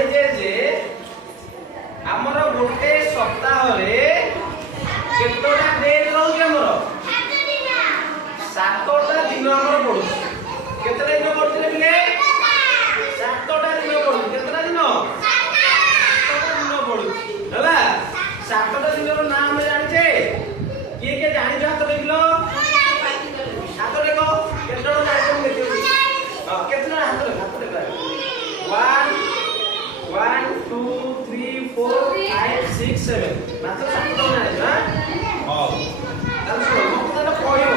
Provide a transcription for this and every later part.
ଜାଣିଛେ ଯେ ଆମର ଗୋଟେ ସପ୍ତାହରେ କେତେଟା ଡେ ରହୁଛି ଆମର 7ଟା ଦିନ ଆମର ପଡୁଛି। କେତେଟା ଦିନ ପଡୁଛି ପିଲେ? 7ଟା ଦିନ ପଡୁଛି। କେତେଟା ଦିନ? 7ଟା ଦିନ ପଡୁଛି ହେଲା। 7ଟା ଦିନର ନାଁ ଆମେ ଜାଣିଛେ। କିଏ କିଏ ଜାଣିଛ ହାତ ଦେଖିଲ? ହାତ ଦେଖ କେତେ ଜଣ ଜାଣିଛ ମୁଁ ଦେଖିବି। କେତେ ଜଣ ହାତ ଦେଖ? 1 1 2 3 4 5 6 7 ମାତ୍ର 7 ଜଣ ଜାଣିଛ। ହଉ ତାହେଲେ ଶୁଣ ମତେ ତାହେଲେ କହିବ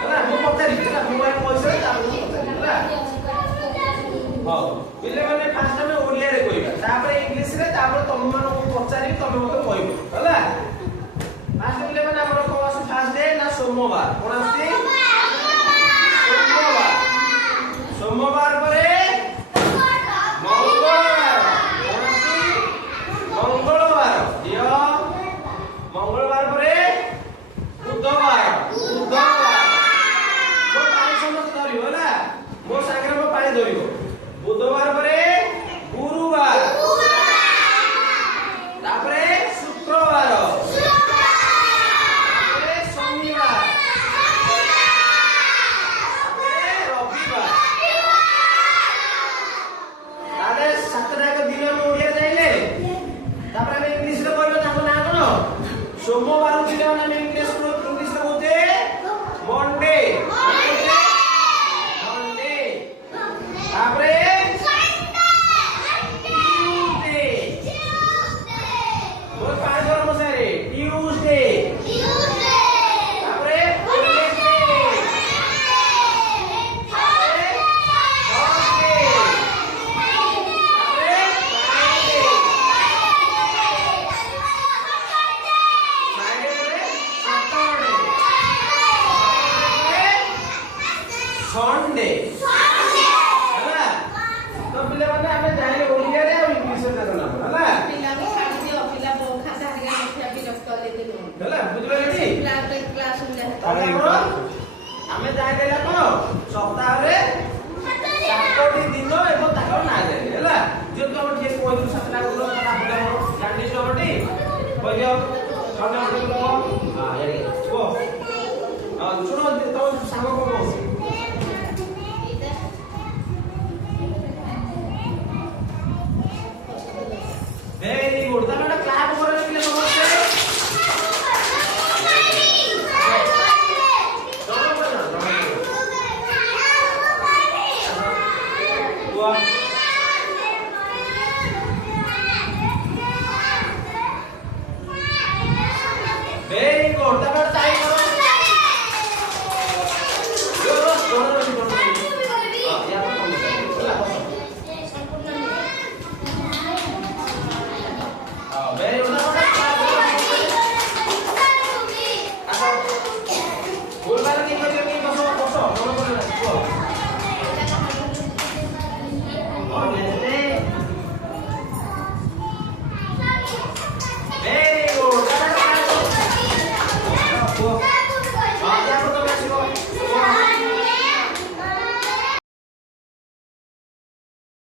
ହେଲା। ମୁଁ ପଚାରିବି ହେଲା। ମୁଁ ଆଗ ପଇସା ତାପରେ ମୁଁ ପଚାରିବି ହେଲା। ହଉ ପିଲାମାନେ ଫାଷ୍ଟ ଆମେ ଓଡ଼ିଆରେ କହିବା, ତାପରେ ଇଂଲିଶରେ, ତାପରେ ତମମାନଙ୍କୁ ପଚାରିବି, ତମେ ମତେ କହିବ ହେଲା। ଫାଷ୍ଟ ପିଲାମାନେ ଆମର କଣ ଆସୁଛି? ଫାଷ୍ଟ ଡେ ନା ସୋମବାର। କଣ ଆସୁଛି? ସୋମବାର। ସୋମବାର ପରେ ମଙ୍ଗଳବାର। କଣ ଆସୁଛି? ମଙ୍ଗଳବାର। ମଙ୍ଗଳବାର ପରେ ବୁଧବାର। ବୁଧବାର। ମୋ ପାଣି ସମସ୍ତେ ଧରିବ ହେଲା। ମୋ ସାଙ୍ଗରେ ମୋ ପାଣି ଧରିବ। ବୁଧବାର ପରେ ଗୁରୁବାର। ତାପରେ ଶୁକ୍ରବାର। ତାପରେ ଶନିବାର। ତାପରେ ରବିବାର। ତାହେଲେ 7ଟା ଦିନ ଆମେ ଓଡ଼ିଆ ଯାଇଲେ। ତାପରେ ଆମେ ଇଂଲିଶରେ କହିବା ତାଙ୍କ ନାଁ କଣ? ସୋମବାର ପିଲାମାନେ ଆମେ ଇଂଲିଶରେ କହୁଛେ ମଣ୍ଡେ। ମଣ୍ଡେ। ତାପରେ ଟ୍ୟୁଜଡେ। ମୋର 5 ଜଣ ମସାରେ ଟ୍ୟୁଜଡେ। ତାପରେ ୱେଡନେସଡେ। ତାପରେ ଥର୍ସଡେ। ତାପରେ ଫ୍ରାଇଡେ। ଫ୍ରାଇଡେ ପରେ ସଟରଡେ। ସଣ୍ଡେ ହେଲା। ତ ପିଲାମାନେ ଆମେ ଜାଣିଲେ ଓଡ଼ିଆରେ ଆଉ ଇଂଲିଶରେ ତାଙ୍କ ନାମ ହେଲା। ହେଲା ବୁଝିପାରିଲେ? ଆମେ ଜାଣିଲେ କଣ? ସପ୍ତାହରେ 7ଟି